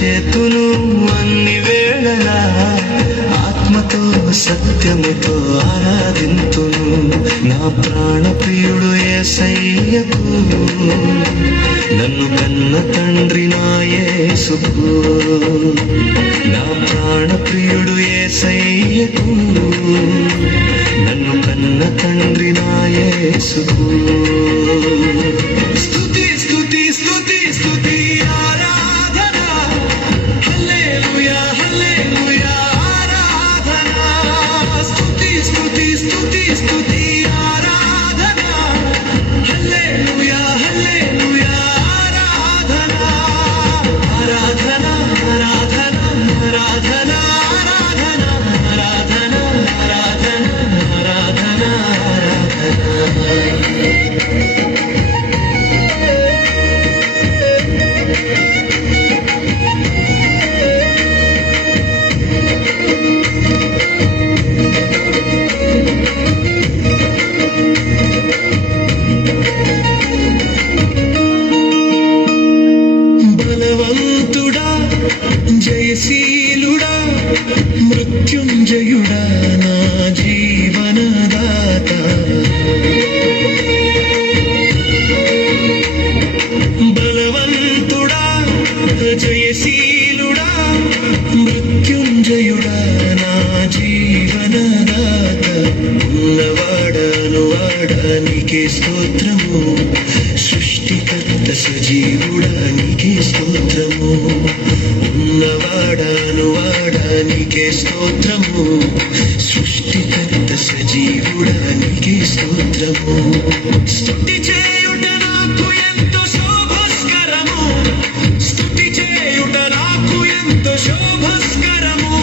చేతును అన్ని వేళలా ఆత్మతో సత్యముతో ఆరాధింతును. నా ప్రాణ ప్రియుడు యేసయ్యకు, నన్ను కన్న తండ్రి నా యేసుకు. నా ప్రాణ ప్రియుడు యేసయ్యకు, నన్ను కన్న తండ్రి నా యేసుకు. స్తుతి స్తుతి స్తుతి స్తుతి ఆరాధన, హల్లెలూయా హల్లెలూయా ఆరాధన. స్తుతి స్తుతి స్తుతి స్తుతి ఆరాధన, హల్లెలూయా హల్లెలూయా ఆరాధన. ఆరాధన ఆరాధన ఆరాధన ఆరాధన ఆరాధన ఆరాధన ఆరాధన. బలవంతుడా జయశీలుడా మృత్యుంజయుడా నా జీవనదాత. బలవంతుడా జయశీలుడా మృత్యుంజయుడా నా జీవనదాత. ఉన్నవాడను వాడానికే స్తోత్రము, సృష్టికర్త సజీవుడా నీకే స్తోత్రము. ఉన్నవాడాను వాడానికే స్తోత్రము, సృష్టికర్త సజీవుడా నీకే స్తోత్రము. స్తుతి చేయుట నాకు ఎంతో శోభస్కరము, స్తుతి చేయుట నాకు ఎంతో శోభస్కరము.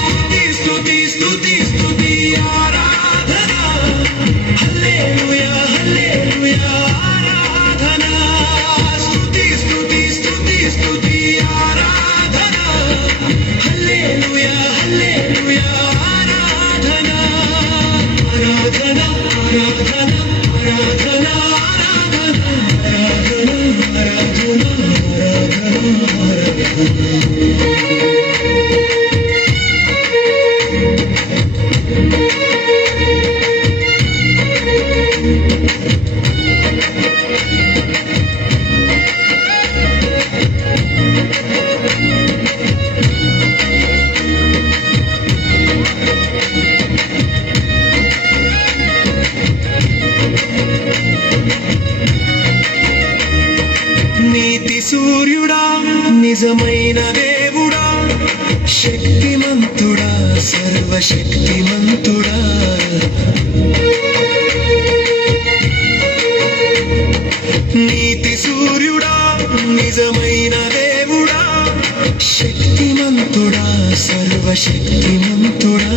స్తుతి స్తుతి స్తుతి స్తుతి ఆరాధన, హల్లెలూయా హల్లెలూయా ఆరాధన. స్తుతి స్తుతి స్తుతి స్తుతి ఆరాధన, హల్లెలూయా హల్లెలూయా ఆరాధన. ఆరాధన ఆరాధన ఆరాధన ఆరాధన ఆరాధన ఆరాధన ఆరాధన. నీతి సూర్యుడా నిజమైన దేవుడా, శక్తిమంతుడా సర్వశక్తిమంతుడా. నీతి సూర్యుడా నిజమైన దేవుడా, శక్తిమంతుడా సర్వశక్తిమంతుడా.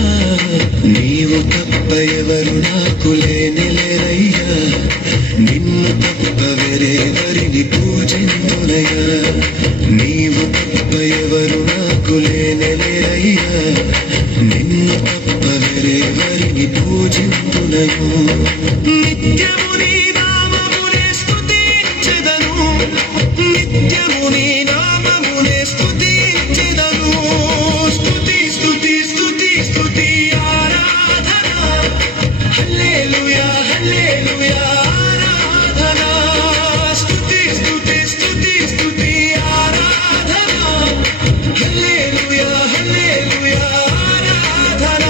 నీవు తప్ప ఎవరు నాకు లేనేలేరయ్యా, నిన్ను తప్ప వేరెవరిని పూజింతునయ్యా. నీవు తప్ప ఎవరు నాకు లేనేలేరయ్యా, నిన్ను తప్ప వేరెవరిని పూజింతునయ్యా. నిత్యము నీ నామమునే స్తుతించెదను, నిత్యము నీ నామమునే స్తుతించెదను. స్తుతి స్తుతి స్తుతి స్తుతి ఆరాధన, హల్లెలూయా హల్లెలూయా ఆరాధన. స్తుతి స్తుతి స్తుతి స్తుతి ఆరాధన, హల్లెలూయా హల్లెలూయా ఆరాధన.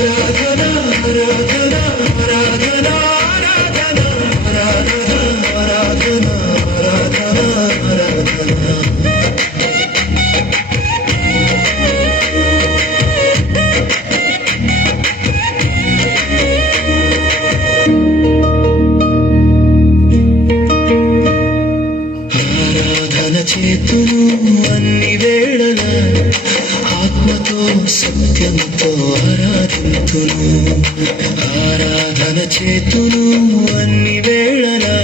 ఆరాధన ఆరాధన ఆరాధన ఆరాధన ఆరాధన ఆరాధన ఆరాధన. ఆరాధన చేతును అన్ని వేళలా ఆత్మతో సత్యంతో ఆరాధింతును. ఆరాధన చేతును అన్ని వేళలా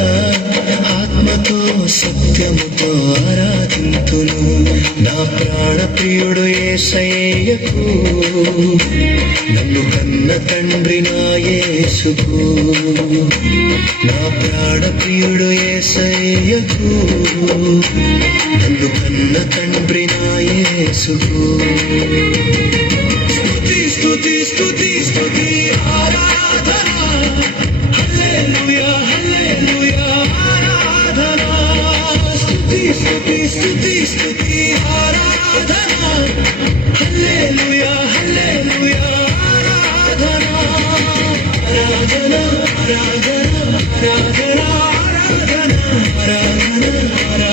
ఆత్మతో సత్యముతో ఆరాధింతును. నా ప్రాణ ప్రియుడు యేసయ్యకు, నన్ను కన్న తండ్రి నా యేసుకు. నా ప్రాణ ప్రియుడు యేసయ్యకు, నన్ను కన్న తండ్రి నా యేసుకు స్తుతి స్తుతి స్తుతి స్తుతి ఆరాధన హల్లెలూయా హల్లెలూయా ఆరాధన స్తుతి స్తుతి స్తుతి స్తుతి ఆరాధన హల్లెలూయా హల్లెలూయా ఆరాధన ఆరాధన ఆరాధన ఆరాధన ఆరాధన ఆరాధన